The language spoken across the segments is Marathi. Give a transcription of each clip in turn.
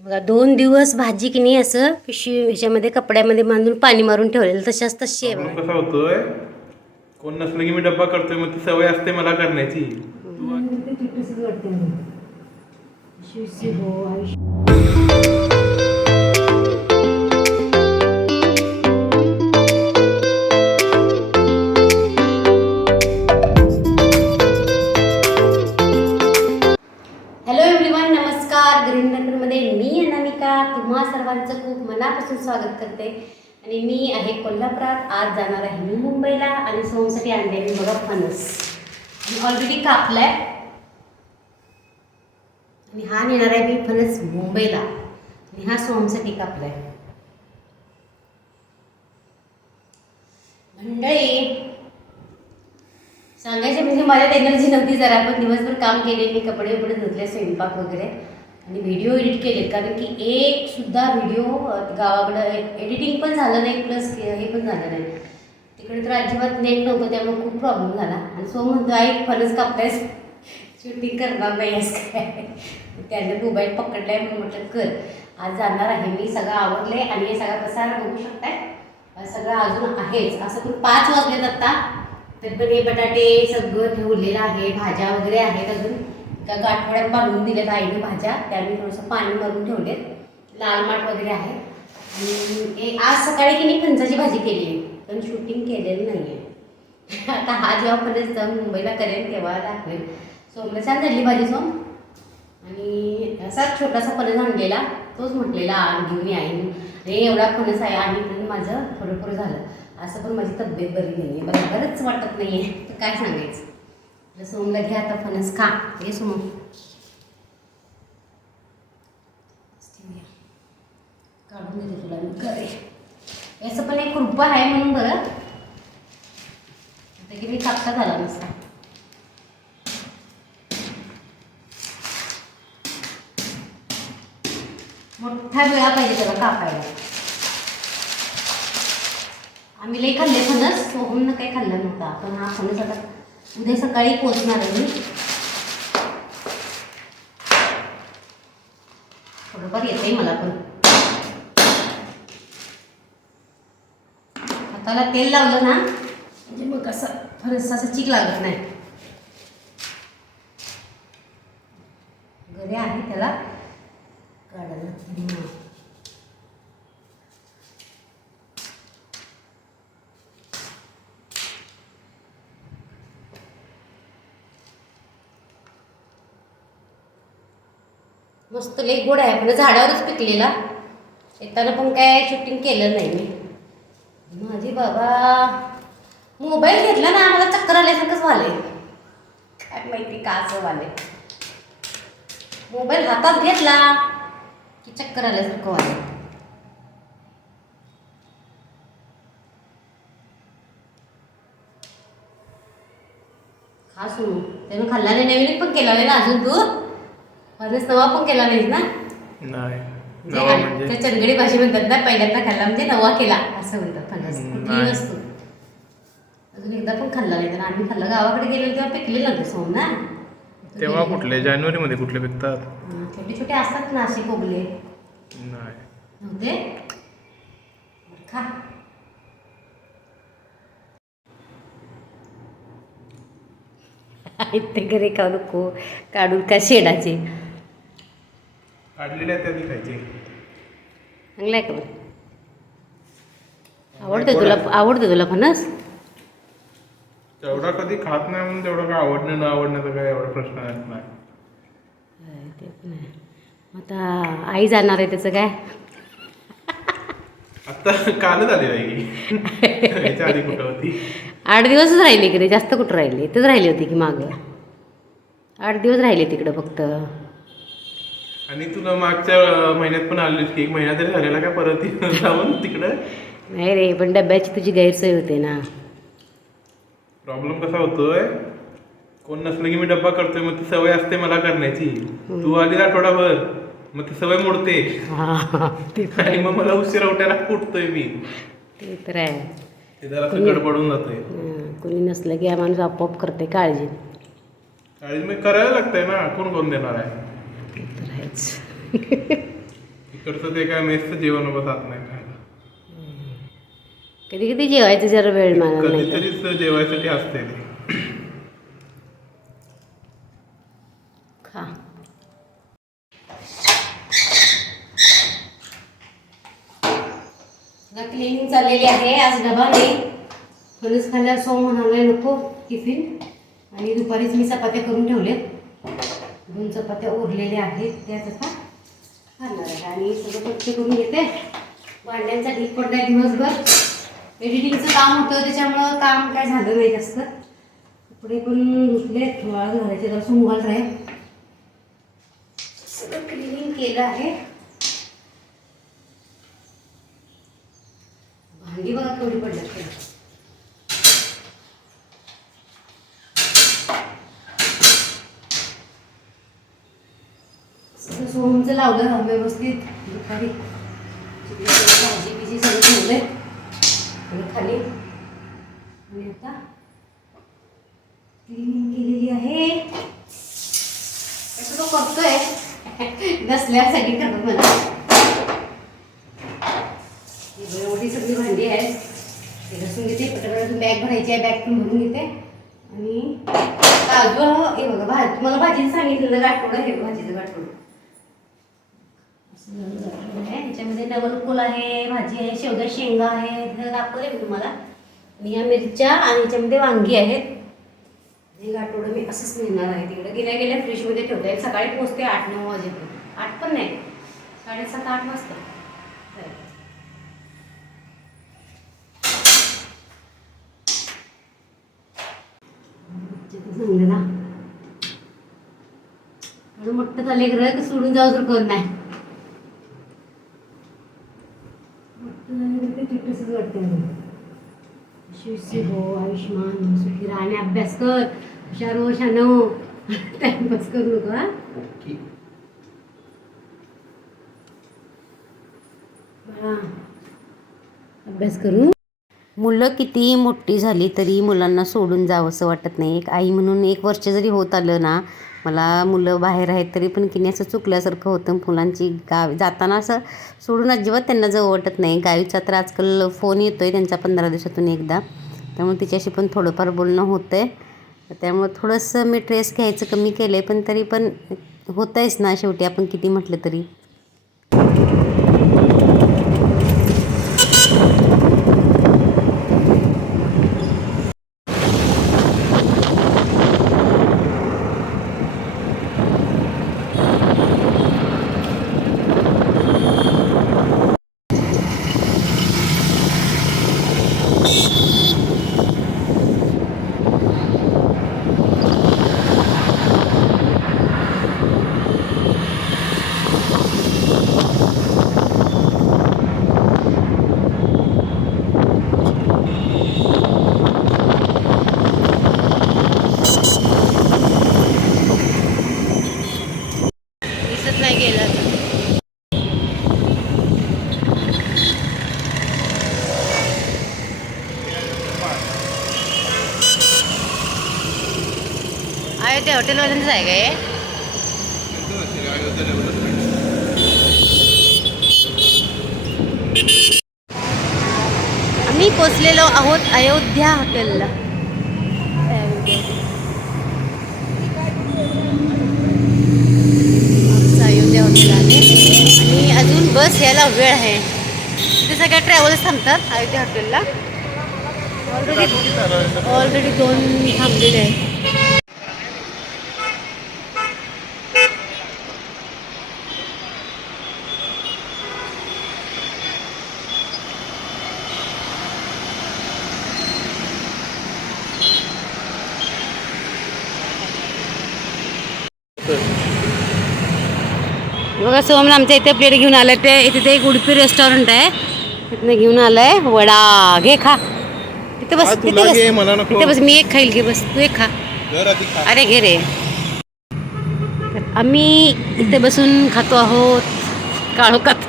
बघा दोन दिवस भाजी की नाही असं पिशवी ह्याच्यामध्ये कपड्यामध्ये बांधून पाणी मारून ठेवलेलं तशाच तशी आहे बघा. कसा होतोय कोण नसलं की मी डब्बा करतोय मग ती सवय असते मला करण्याची स्वागत करते. आणि मी आहे कोल्हापुरात. आज जाणार आहे मी मुंबईला आणि सोमसाठी आणले मी बघा फणस. आणि ऑलरेडी कापलाय. आणि हा नेणार आहे मी फणस मुंबईला. आणि हा सोमसाठी कापलाय. मंडळी सांगायचे म्हणजे माझ्यात एनर्जी नव्हती जरा पण दिवसभर काम केले मी कपडे वपडे धुतले स्वयंपाक वगैरे. आणि व्हिडिओ एडिट केले कारण की एक सुद्धा व्हिडिओ गावाकडं एडिटिंग पण झालं नाही प्लस हे पण झालं नाही. तिकडे तर अजिबात नेट नव्हतं त्यामुळे खूप प्रॉब्लेम झाला. आणि सो म्हणतो आई फणस कापलायस शूटिंग करणार नाही असं काय? त्याने मोबाईल पकडलाय म्हणून म्हटलं कर. आज जाणार आहे मी सगळं आवडले आणि हे सगळा पसारा बघू शकताय? सगळं अजून आहेच. असं पण पाच वाजलेत आत्ता तर पण हे बटाटे सगळं ठेवलेलं आहे भाज्या वगैरे आहेत अजून. त्या गाठवड्यात बांधून दिल्यात आईने भाज्या. त्या मी थोडंसं पाणी मारून ठेवलेत. लाल माठ वगैरे आहे. आणि आज सकाळी की मी फणसाची भाजी केली आहे. पण शूटिंग केलेलं नाही आहे आता हा जेव्हा फणस जाऊन मुंबईला करेन तेव्हा दाखवेल. सोमला छान झाली भाजी सोम. आणि असा छोटासा फणस आणलेला. तोच म्हटलेला घेऊन येईन रे एवढा फणस आहे आणि पण माझं थोडं थोडं झालं. असं पण माझी तब्येत बरी नाही आहे बरोबरच बरंच वाटत नाही आहे तर काय सांगायचं? सोमला घ्या आता फणस खा. हे सोम. काढून देते तुला मी. करे याचं पण एक कृपा आहे म्हणून बरं. आता की मी कापता झाला नसता. मोठा वेळा पाहिजे त्याला कापायला. आम्ही लई खाल्ले फणस. सोहमनं काही खाल्लं नव्हता. पण हा फणस आता उद्या सकाळी पोचणार आहे मी. थोडंफार येते मला पण. हाताला तेल लावलं ना म्हणजे मग असं फणस असं चीक लागत नाही घरी आहे त्याला काढायला हम्म. मस्त लई गोड आहे पण झाडावरच पिकलेला. येताना पण काय शूटिंग केलं नाही मी. माझी बाबा मोबाईल घेतला ना मला चक्कर आल्यासारखंच झालंय काय माहिती का असं वाले मोबाईल हातात घेतला की चक्कर आल्यासारखं वाले खास त्यानं खाल्ला नाही नवीन पण केला नाही ना अजून तू फणस नवा पण केला नाहीस ना? नाही. नवा काय- म्हणजे भाषे म्हणतात ना पहिल्यांदा खाल्ला म्हणजे नवा केला असं म्हणतात फणस हम्म, कुठलीही नाही. वस्तू? अजून एकदा पण खाल्ला नाही तर आम्ही खाल्लं गावाकडे गेलेलो तेव्हा पिकले नव्हते सोम ना? तेव्हा कुठले? जानेवारी मध्ये कुठले पिकतात? छोटे छोटे असतात ना असे कोगले नाही. नव्हते? खा. ते घरी काढू नको. काढून का शेडाचे काढलेले आहेत त्या खायचे. चांगलं आहे का बरं? आवडते तुला आवडते तुला फणस? तेवढा कधी खात नाही म्हणून तेवढं काय आवडणं न आवडण्याचा काय एवढा प्रश्न नाही. होय, ते पण आहे. आता आई जाणार आहे त्याचं काय? आता कालच आली नाही याच्या आधी कुठं होती? आठ दिवसच राहिले की रे जास्त कुठं राहिले? इथंच राहिली होती की मागं? आठ दिवस राहिले तिकडं फक्त. आणि तुला मागच्या महिन्यात पण आलीस की एक महिना तरी झालेला काय परत जाऊन तिकडं? नाही रे पण डब्याची तुझी गैरसोय होते ना. प्रॉब्लेम कसा होतोय? कोण नसलं की मी डब्बा करतोय मग ती सवय असते मला करण्याची. तू आली आठवडाभर मग ती सवय मोडते. हा ते आणि मग मला उशिरा उठायला उठतोय मी? ते तर आहे. ते जरा गडबडून जातोय. कोणी नसलं की हा माणूस आपोआप करते काळजी काळजी मग करायला लागतंय ना कोण कोण देणार आहे? तर आहेच इकडचं ते काय मेसचं जेवण उभं जात नाही खायला. कधी कधी जेवायचं जरा वेळ मला नाही तर. कधीतरीच जेवायसाठी असते ते. खा. क्लिनिंग चाललेली आहे आज डबा नाही फणस खाल्ल्यावर सो म्हणाला नको टिफिन. आणि दुपारीच मी चपात्या करून ठेवलेत दोन चपात्या उरलेल्या आहेत त्या तसा खाणार आहे. आणि सगळं स्वच्छ करून घेते. भांड्यांचा ढीक पडला दिवसभर. एडिटिंगचं काम होतं त्याच्यामुळं काम काय झालं नाही जास्त. कपडे पण धुतले थोडा घालायचे जरा सुंगाल राहील. सगळं क्लिनिंग केलं आहे भांडी बघा केवढी पडल्यात ते. सगळं सोहमचं लावलं व्यवस्थित. दुपारी भाजी बिजी सगळं ठेवलंय. आणि खाली. आणि आता क्लिनिंग केलेली आहे. असं तो करतोय? नसल्यासाठी करतो मला एवढी सगळी भांडी आहेत. ते घसून घेते. पटापट बॅग भरायची आहे. बॅग पण भरून घेते. आणि काजू हे बघा भाजी मला भाजीचं सांगितलेलं गाठोडं हे भाजीचं गाठोडं याच्यामध्ये झालं आहे आहे भाजी आहे शेवगा शेंगा आहे हे दाखवले मी तुम्हाला. आणि या मिरच्या आणि याच्यामध्ये वांगी आहेत. हे गाठोडं मी असंच नेणार आहे तिकडे. गेल्या गेल्या फ्रीजमध्ये ठेवतो आहे सकाळी पोचते आठ नऊ वाजेपर्यंत. आठ पण नाही. साडेसात आठ वाजता. चला. चांगलं ना. मोठं झाले ग्रह सोडून जाऊ तर कोण नाही मोठं झालं ते छोटंसंच वाटतं मला. शिवसी हो आयुष्मान हो, सुखी राहा आणि अभ्यास कर. हुशार हो शानो टाइमपास करू नको हा. बाळा, अभ्यास करू. मुलं कितीही मोठी झाली तरी मुलांना सोडून जावंसं वाटत नाही. एक आई म्हणून एक वर्ष जरी होत आलं ना मला मुलं बाहेर आहेत तरी पण की नाही असं चुकल्यासारखं होतं. मुलांची गाव जाताना असं सोडून अजिबात त्यांना जावं वाटत नाही. गावीचा तर आजकाल फोन येतो आहे त्यांचा पंधरा दिवसातून एकदा. त्यामुळे तिच्याशी पण थोडंफार बोलणं होतं आहे त्यामुळे थोडंसं मी ट्रेस घ्यायचं कमी केलं आहे पण तरी पण होतं आहेच ना शेवटी. आपण किती म्हटलं तरी दिसत नाही गेलं आहे ते हॉटेलवाल्यांचं आहे काय आम्ही पोचलेलो आहोत अयोध्या हॉटेलला. अयोध्या हॉटेल आहे. आणि अजून बस यायला वेळ आहे. तिथे सगळ्या ट्रॅव्हल्स थांबतात अयोध्या हॉटेलला. ऑलरेडी ऑलरेडी दोन थांबलेले आहेत. बघा सोमन आमच्या इथे प्लेट घेऊन आलं ते तिथे एक उडपी रेस्टॉरंट आहे. तिथनं घेऊन आलंय. वडा. घे खा. तिथे बस तिथे बस. घे, मला नको. तिथे बस मी एक खाईल. घे बस. तू एक खा. जर आधी खा. अरे घे रे. आम्ही इथे बसून खातो आहोत. काळोखात.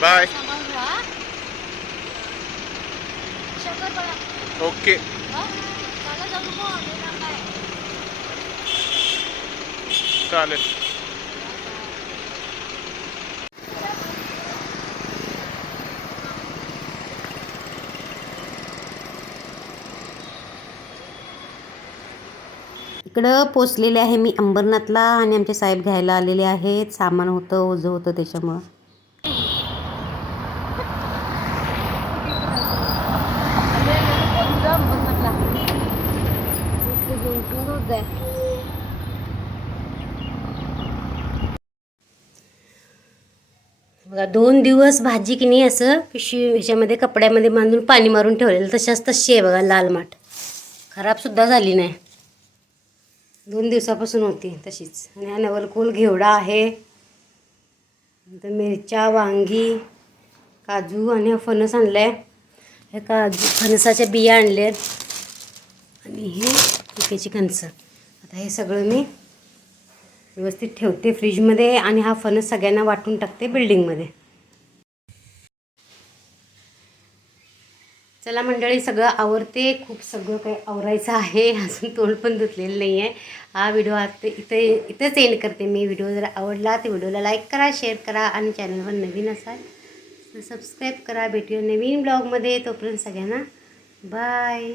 बाय ओके चालेल इकडं पोचलेले आहे मी अंबरनाथला आणि आमचे साहेब घ्यायला आलेले आहेत. सामान होतं ओझं होतं त्याच्यामुळं. बघा दोन दिवस भाजी की नाही असं पिशवी ह्याच्यामध्ये कपड्यामध्ये बांधून पाणी मारून ठेवलेलं. तशाच तशी आहे बघा लाल माठ. खराबसुद्धा झाली नाही. दोन दिवसापासून होती तशीच. आणि हा नवलकोल घेवडा आहे. नंतर मिरच्या वांगी काजू आणि हा फणस आणला आहे हे काजू फणसाच्या बिया आणल्यात आणि हे पिकेची कणसं. आता हे सगळं मी व्यवस्थित ठेवते फ्रीजमध्ये आणि हा फणस सगळ्यांना वाटून टाकते बिल्डिंगमध्ये. चला मंडळी सगळं आवरते. खूप सगळं काही आवरायचं आहे. अजून तोंड पण धुतलेलं नाही आहे हा व्हिडिओ आता इथे इथंच एंड करते मी. व्हिडिओ जर आवडला तर व्हिडिओला लाईक करा शेअर करा आणि चॅनलवर नवीन असाल तर सबस्क्राईब करा. भेटूया नवीन ब्लॉगमध्ये तोपर्यंत सगळ्यांना बाय